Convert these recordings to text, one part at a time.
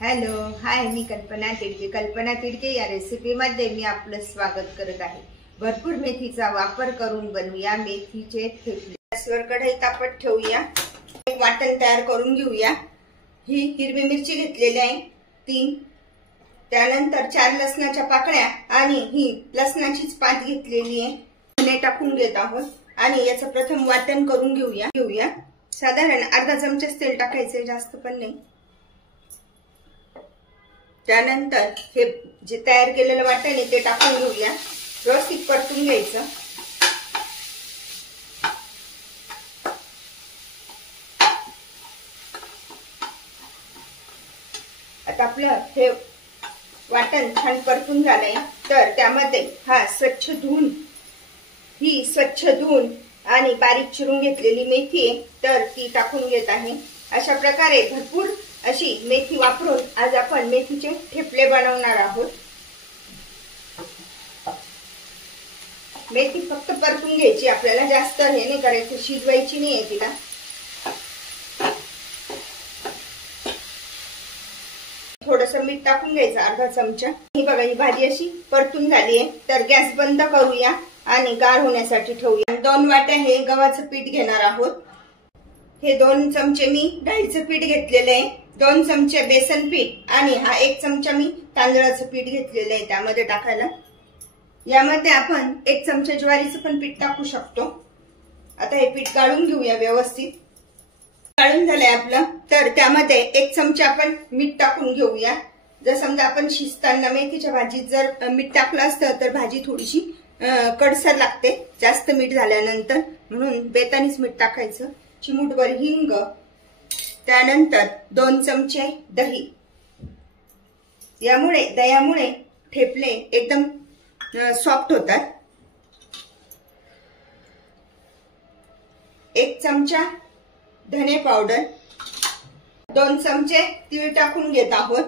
Hello hi, मी कल्पना तिडके. कल्पना तिडके या रेसिपीमध्ये मी आपलं स्वागत करत आहे. भरपूर मेथीचा वापर करून बनवूया मेथीचे थेपले. गॅसवर कढई तापत ठेवूया. एक वाटण तयार करून घेऊया. ही हिरवी मिरची घेतलेली आहे 3. त्यानंतर 4 लसणाच्या पाकळ्या आणि ही लसणाचीच पात घेतलेली आहे. धने टाकून घेत आहोत आणि याचं प्रथम वाटण करून घेऊया. साधारण अर्धा चमचा तेल टाकायचे, जास्त पण नाही. त्यानंतर हे जे तयार केलेलं वाटण आहे ते टाकून घेऊया. व्यवस्थित परतून घ्यायचं. आता आपलं हे वाटण छान परतून झालंय. तर त्यामध्ये ही स्वच्छ धुवून आणि बारीक चिरून घेतलेली मेथी आहे, तर ती टाकून घेत आहे. अशा प्रकारे भरपूर अशी मेथी वापरून आज आपण मेथीचे ठेपले बनवणार आहोत. मेथी फक्त परतून घ्यायची आपल्याला, जास्त हे नाही करायचं, शिजवायची नाहीये तिला. थोडंसं मीठ टाकून घ्यायचं, अर्धा चमचा. ही बघा, ही भाजी अशी परतून झाली आहे. तर गॅस बंद करूया आणि गार होण्यासाठी ठेवूया. 2 वाट्या हे गव्हाचं पीठ घेणार आहोत. हे 2 चमचे मी डाळीचं पीठ घेतलेलं आहे. 2 चमचे बेसन पीठ आणि हा 1 चमचा मी तांदळाचं पीठ घेतलेलं आहे त्यामध्ये टाकायला. यामध्ये आपण 1 चमचा ज्वारीचं पण पीठ टाकू शकतो. आता हे पीठ गाळून घेऊया व्यवस्थित. गाळून झालंय आपलं. तर त्यामध्ये 1 चमचा आपण मीठ टाकून घेऊया. जर समजा आपण शिजताना मेथीच्या भाजीत जर मीठ टाकलं असतं तर भाजी थोडीशी कडसर लागते जास्त मीठ झाल्यानंतर, म्हणून बेतानीच मीठ टाकायचं. चिमूटभर हिंग, त्यानंतर 2 चमचे दही. दह्यामुळे ठेपले एकदम सॉफ्ट होतात. 1 चमचा धने पावडर, 2 चमचे तीळ टाकून घेत आहोत.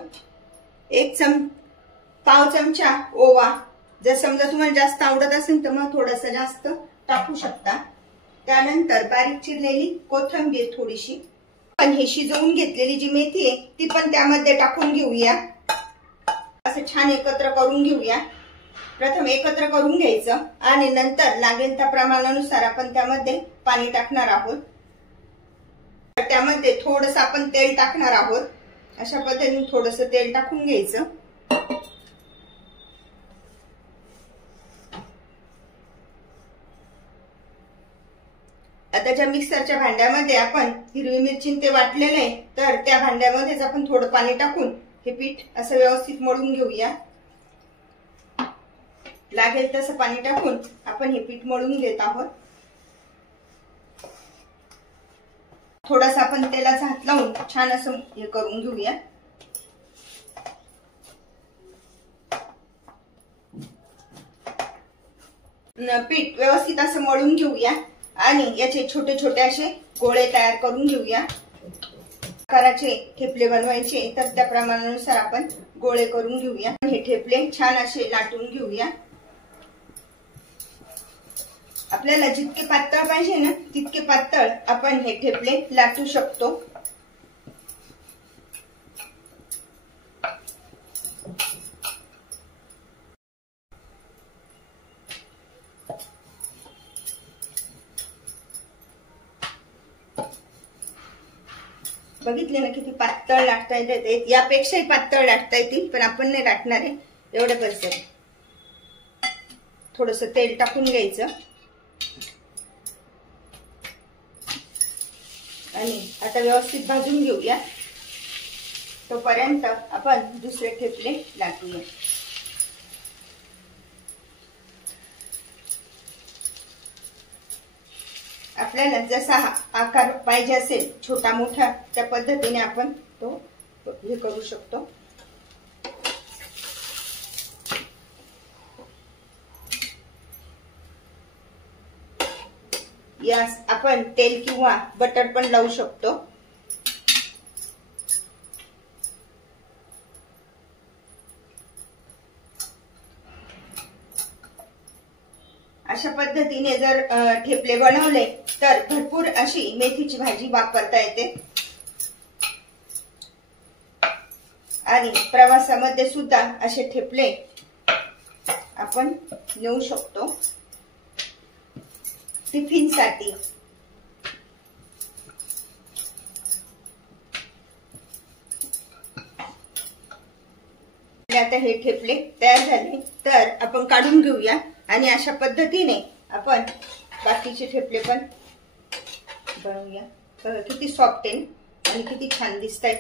पाव चमचा ओवा. जर समजा तुम्हाला जास्त आवडत असेल तर मग थोडंसं जास्त टाकू शकता. त्यानंतर बारीक चिरलेली कोथिंबीर थोडीशी. पण हे शिजवून घेतलेली जी मेथी आहे ती पण त्यामध्ये टाकून घेऊया. असं छान एकत्र करून घेऊया. प्रथम एकत्र करून घ्यायचं आणि नंतर लागेल त्या प्रमाणानुसार आपण त्यामध्ये पाणी टाकणार आहोत. त्यामध्ये थोडंसं आपण तेल टाकणार आहोत. अशा पद्धतीने थोडंसं तेल टाकून घ्यायचं. आता ज्या मिक्सरच्या भांड्यामध्ये आपण हिरवी मिरची ते वाटलेलं आहे, तर त्या भांड्यामध्येच आपण थोडं पाणी टाकून हे पीठ असं व्यवस्थित मळून घेऊया. लागेल तसं पाणी टाकून आपण हे पीठ मळून घेत आहोत. थोडासा आपण तेलाचा हात लावून छान असं हे करून घेऊया. पीठ व्यवस्थित असं मळून घेऊया आणि याचे छोटे छोटे असे गोळे तयार करून घेऊया. आकाराचे ठेपले बनवायचे तर त्या प्रमाणानुसार आपण गोळे करून घेऊया. हे ठेपले छान असे लाटून घेऊया. आपल्याला जितके पातळ पाहिजे ना तितके पातळ आपण हे ठेपले लाटू शकतो. बघितले ना किती पातळ लाटता येते. यापेक्षाही पातळ लाटता येतील, पण आपण नाही लाटणार आहे. एवढ्या बस. थोडस तेल टाकून घ्यायचं आणि आता व्यवस्थित भाजून घेऊया. तोपर्यंत आपण दुसरे ठेपले लाटूया. आपल्याला जसा आकार पाहिजे असेल छोटा मोठा त्या पद्धतीने आपण तो हे करू शकतो. यास आपण तेल किंवा बटर पण लावू शकतो. अशा पद्धतीने जर ठेपले बनवले तर भरपूर अशी मेथीची भाजी वापरता येते. आणि प्रवासामध्ये सुद्धा असे ठेपले आपण नेऊ शकतो टिफिनसाठी। आता हे ठेपले तयार झाले तर आपण काढून घेऊया आणि अशा पद्धतीने आपण बाकीचे ठेपले पण बनवूया। बघा किती सॉफ्ट आहे आणि किती छान दिसतायत।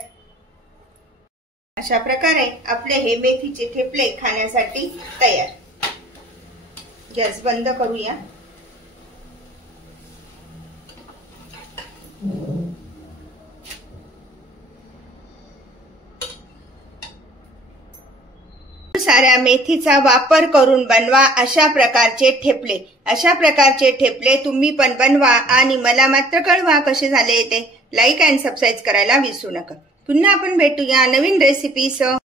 अशा प्रकारे आपले हे मेथीचे ठेपले खाण्यासाठी तयार। गॅस बंद करूया। साऱ्या मेथीचा वापर करून बनवा अशा प्रकारचे ठेपले। अशा प्रकारचे ठेपले तुम्ही पण बनवा आणि मला मात्र कळवा कसे झाले ते। लाईक अँड सबस्क्राईब करायला विसरू नका। पुन्हा आपण भेटूया नवीन रेसिपीसह।